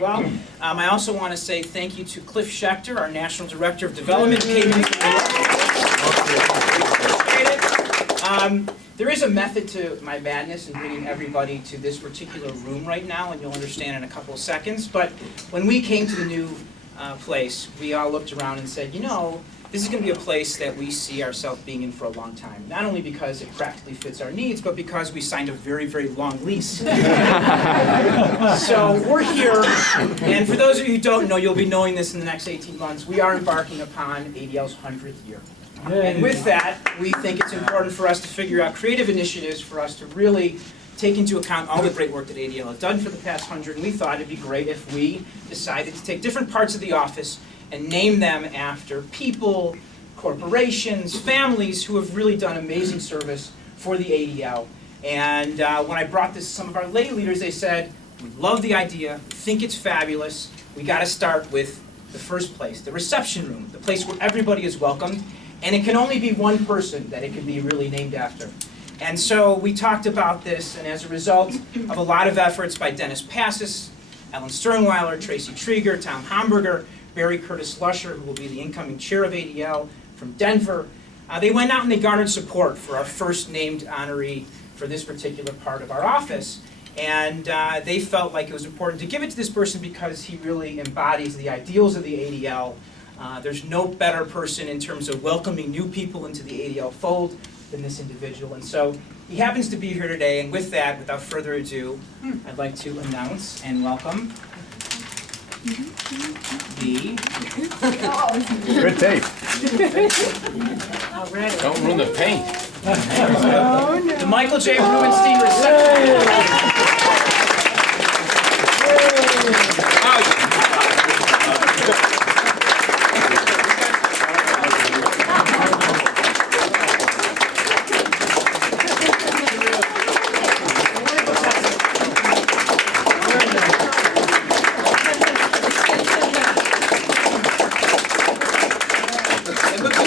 well. I also want to say thank you to Cliff Schechter, our National Director of Development. There is a method to my madness in bringing everybody to this particular room right now, and you'll understand in a couple of seconds. But when we came to the new place, we all looked around and said, you know, this is going to be a place that we see ourselves being in for a long time. Not only because it practically fits our needs, but because we signed a very, very long lease. So we're here, and for those of you who don't know, you'll be knowing this in the next 18 months, we are embarking upon ADL's 100th year. And with that, we think it's important for us to figure out creative initiatives for us to really take into account all the great work that ADL has done for the past 100, and we thought it'd be great if we decided to take different parts of the office and name them after people, corporations, families who have really done amazing service for the ADL. And when I brought this to some of our lay leaders, they said, we love the idea, we think it's fabulous, we got to start with the first place, the reception room, the place where everybody is welcomed, and it can only be one person that it can be really named after. And so we talked about this, and as a result of a lot of efforts by Dennis Passis, Ellen Sternweiler, Tracy Trieger, Tom Hamburger, Barry Curtis Lusher, who will be the incoming chair of ADL from Denver, they went out and they garnered support for our first named honoree for this particular part of our office. And they felt like it was important to give it to this person because he really embodies the ideals of the ADL. There's no better person in terms of welcoming new people into the ADL fold than this individual. And so he happens to be here today, and with that, without further ado, I'd like to announce and welcome the... Good tape. Don't ruin the paint. The Michael J. Rubenstein Reception.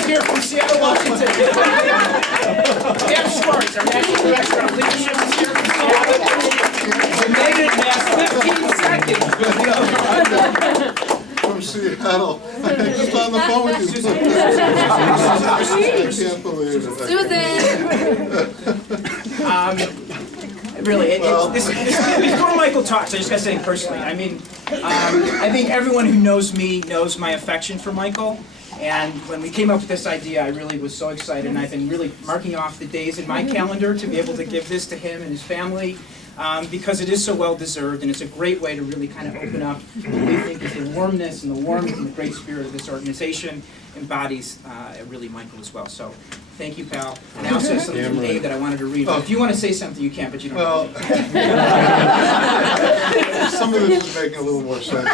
Here from Seattle, Washington. Dan Schwartz, our National Director of Leadership, is here from Seattle. We made it in 15 seconds. From Seattle. I'm just on the phone with you. I can't believe Susan! Really, before Michael talks, I just got to say personally, I mean, I think everyone who knows me knows my affection for Michael. And when we came up with this idea, I really was so excited, and I've been really marking off the days in my calendar to be able to give this to him and his family, because it is so well deserved, and it's a great way to really kind of open up what we think is the warmness and the warmth and the great spirit of this organization embodies really Michael as well. So thank you, pal. And I also have something from Abe that I wanted to read. But if you want to say something, you can, but you don't. Well, some of this is making a little more sense.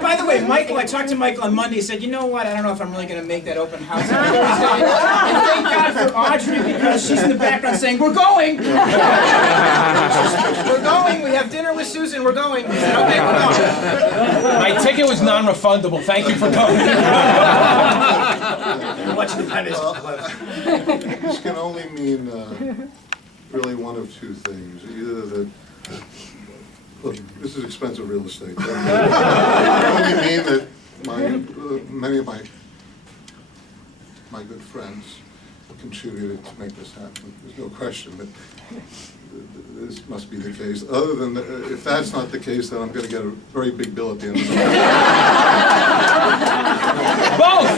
By the way, Michael, I talked to Michael on Monday. He said, you know what, I don't know if I'm really going to make that open house on Thursday. And thank God for Audrey, because she's in the background saying, we're going! We're going, we have dinner with Susan, we're going. I said, okay, we're going. My ticket was non-refundable. Thank you for coming. Watch the tennis. This can only mean really one of two things. Either that, look, this is expensive real estate. It can only mean that many of my good friends contributed to make this happen. There's no question that this must be the case. Other than that, if that's not the case, then I'm going to get a very big bill at the end of the month. Both!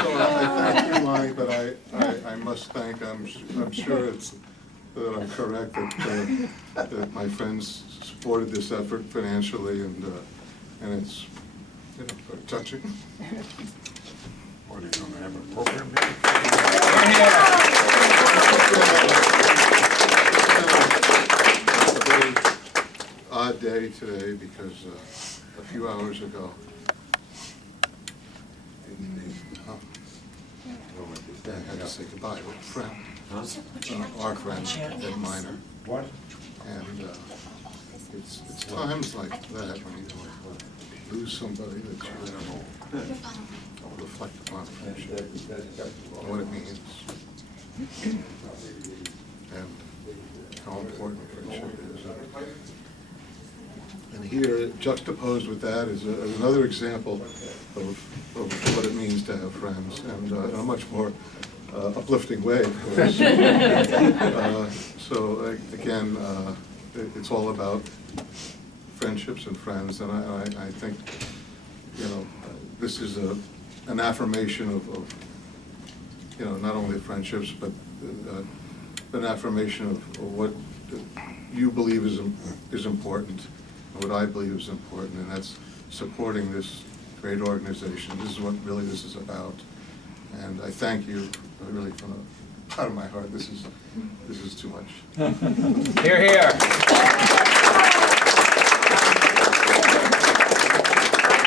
So I thank you, Lonnie, but I must thank, I'm sure that I'm correct that my friends supported this effort financially, and it's very touching. Or they're going to have a program here. It's a very odd day today because a few hours ago, I had to say goodbye to a friend, our friend, Ed Miner. What? And it's times like that when you lose somebody that you reflect upon friendship and what it means. And how important friendship is. And here, juxtaposed with that is another example of what it means to have friends, and in a much more uplifting way, of course. So again, it's all about friendships and friends, and I think, you know, this is an affirmation of, you know, not only friendships, but an affirmation of what you believe is important, and what I believe is important, and that's supporting this great organization. This is what really this is about, and I thank you really from the bottom of my heart. This is too much. Here, here.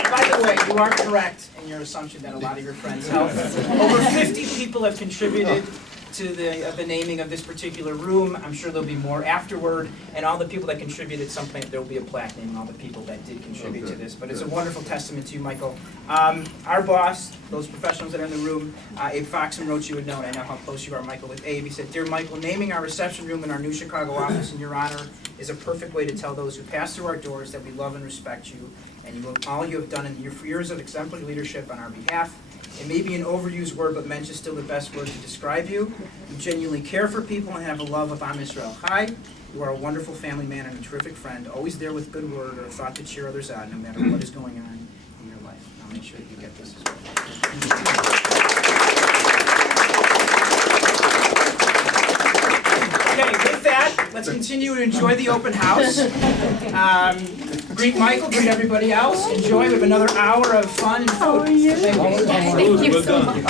By the way, you are correct in your assumption that a lot of your friends help. Over 50 people have contributed to the naming of this particular room. I'm sure there'll be more afterward, and all the people that contribute at some point, there will be a plaque naming all the people that did contribute to this. But it's a wonderful testament to you, Michael. Our boss, those professionals that are in the room, Abe Foxen wrote you a note. I know how close you are, Michael, with Abe. He said, "Dear Michael, naming our reception room in our new Chicago office in your honor is a perfect way to tell those who pass through our doors that we love and respect you, and all you have done in your years of exemplary leadership on our behalf. It may be an overused word, but mensch is still the best word to describe you. You genuinely care for people and have a love of Am Yisrael Chai. You are a wonderful family man and a terrific friend, always there with good word or a thought to cheer others on, no matter what is going on in your life." I'll make sure that you get this as well. Okay, with that, let's continue to enjoy the open house. Greet Michael, greet everybody else. Enjoy. We have another hour of fun and food. How are you? Thank you. Thank you so much.